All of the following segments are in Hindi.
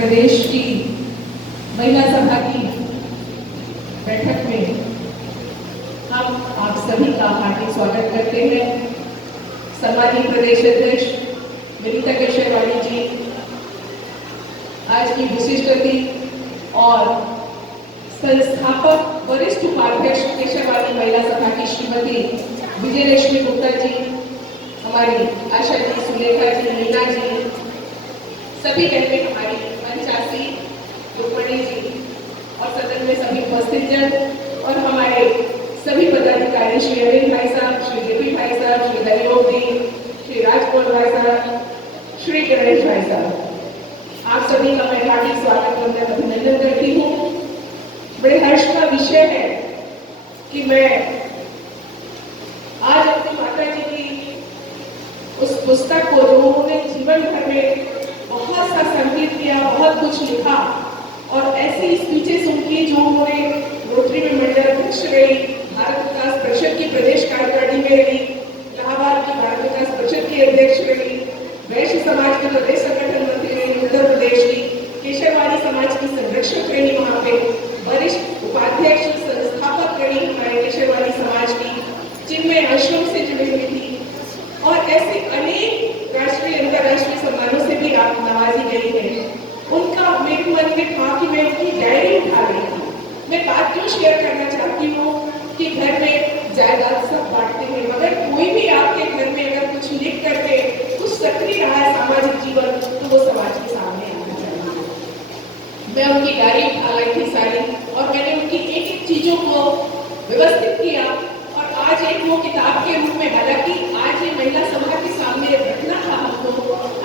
प्रदेश की महिला सभा की बैठक में हम आप सभी का हार्दिक स्वागत करते हैं। सम्मानित प्रदेश अध्यक्ष विनीता केशरवानी जी, आज की विशिष्ट अतिथि और संस्थापक वरिष्ठ उपाध्यक्ष केशरवानी महिला सभा की श्रीमती विजयलक्ष्मी गुप्ता जी, हमारी आशा जी, सुलेखा जी, मीना जी, सभी बहनें, हमारी पंचासी रुक्मणी जी और सदन में सभी उपस्थित जन और हमारे सभी पदाधिकारी, श्री अनिल भाई साहब, श्री जेपी भाई साहब, श्री दरियोग जी, श्री राजकुमार भाई साहब, श्री गणेश भाई साहब, आप सभी का मैं हार्दिक स्वागत करते अभिनंदन करती हूँ। बड़े हर्ष का विषय है कि मैं आज अपनी माता जी की उस पुस्तक को, जो उन्होंने जीवन भर में बहुत सा संगीत किया, बहुत कुछ लिखा और ऐसी स्पीचेस उनकी जो उन्होंने रोटरी में मंडल अध्यक्ष रही, भारत विकास परिषद की प्रदेश कार्यकारिणी में रही, इलाहाबाद की भारत विकास परिषद की अध्यक्ष रही, वैश्य समाज के प्रदेश संगठन मंत्री रही, उत्तर प्रदेश की केशरवानी समाज की संरक्षक रही, वहाँ पे वरिष्ठ उपाध्यक्ष संस्थापक रही हमारे केशरवानी समाज की, जिनमें आश्रम से जुड़ी हुई थी और ऐसे अनेक राष्ट्रीय अंतर्राष्ट्रीय सम्मानों से भी आप नवाजी गई है। उनका मेरे मन में था कि मैं उनकी डायरी उठा रही थी। मैं बात क्यों शेयर करना चाहती हूँ कि घर में जायदाद सब बांटते हैं, मगर कोई भी आपके घर में अगर कुछ लिख करके कुछ सक्रिय रहा है सामाजिक जीवन, तो वो समाज के सामने आना चाहिए। मैं उनकी डायरी उठा लाई थी सारी और मैंने उनकी एक एक चीजों को व्यवस्थित किया और आज एक वो किताब के रूप में, हालांकि आज ये महिला सभा के सामने रखना था हमको,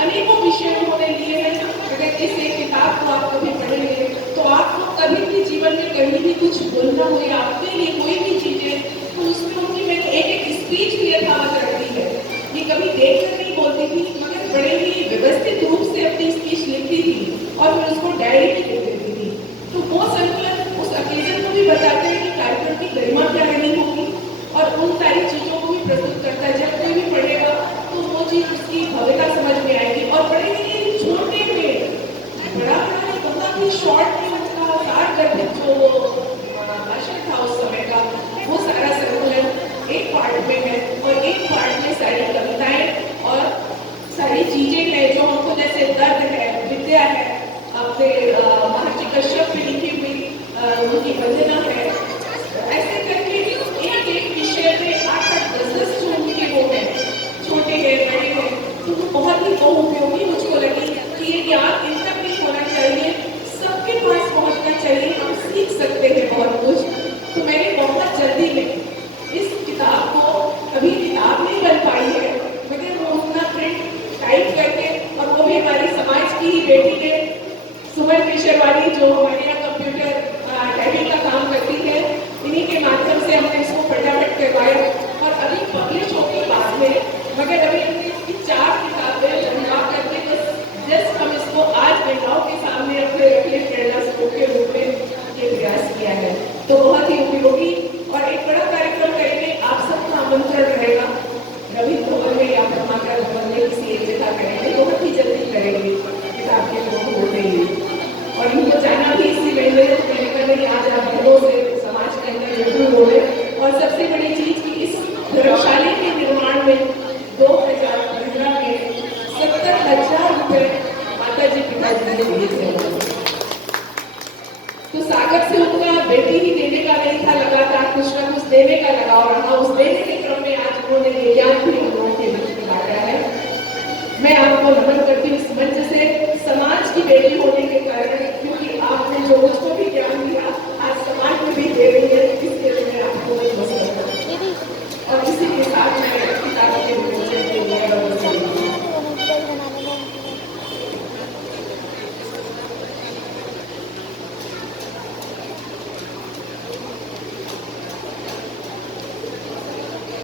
अनेकों विषय उन्होंने लिए हैं। अगर इस एक किताब को आप कभी पढ़ेंगे तो आपको कभी भी जीवन में कहीं भी कुछ बोलना हो या आपके लिए कोई भी चीजें, तो उसमें उनकी मैंने एक एक स्पीच भी यथावत रखी है। ये कभी देखकर नहीं बोलती थी, मगर बड़े ही व्यवस्थित रूप से अपनी स्पीच लिखती थी और फिर उसको डायरी में लिख देती थी। तो वो संकलन उस अकेजन को भी बताते हैं कि कार्यक्रम की गरिमा क्या रहनी होगी और उन सारी चीजों को भी प्रस्तुत करता है। जब कोई भी पढ़ेगा तो वो चीज उसकी भव्यता समझ में आएगी और बड़े ही छोटे में बड़ा बहुत ही शॉर्ट में उनका सार गर्भित जो भाषण था उस समय का, वो सारा संकलन एक पार्ट में है और एक पार्ट में सारी कविताएं और सारी चीजें हैं जो हमको, जैसे दर्द है, विद्या है, अपने महर्षि कश्यप पे लिखी हुई उनकी वंदना है, ऐसे करके एक एक विषय में 8-8, 10-10 जो उनके वो है, छोटे हैं, बड़े हैं, तो वो बहुत ही बहुउपयोगी मुझको लगी कि ये ज्ञान इन तक नहीं होना चाहिए, सबके पास पहुंचना चाहिए, हम सीख सकते हैं बहुत कुछ। तो मैंने बहुत जल्दी में इस किताब को, अभी किताब नहीं बन पाई है, मगर वो उतना प्रिंट टाइप करके, और वो भी हमारी समाज की ही बेटी ने, सुमन केशरवानी, जो हमारे यहाँ कंप्यूटर टाइपिंग का काम करती है, इन्हीं के माध्यम से हमने इसको फटाफट करवाया और अभी पब्लिश होने बाद में, मगर अभी हमने इसकी 4 किताबें बनवा करके जस्ट हम इसको आज महिलाओं के सामने अपने रखने प्रेरणा स्रोत के रूप में ये प्रयास किया है। तो बहुत ही उपयोगी और एक बड़ा कार्यक्रम करेंगे, आप सबका आमंत्रण रहेगा रवि भवन में या ब्रह्माकर भवन में किसी एक जगह करेंगे, बहुत ही जल्दी करेंगे, किताब के लोग होते ही और इनको जाना भी इसी महीने में। आज आप बहनों से समाज के अंदर रूबरू हो रहे और सबसे बड़ी चीज की इस धर्मशाला के निर्माण में 2015 में 70,000 रुपए माता जी पिताजी ने दिए थे। तो सागर से उनका बेटी ही देने का नहीं था, लगातार कुछ ना कुछ देने का लगाव रहा। उस देने के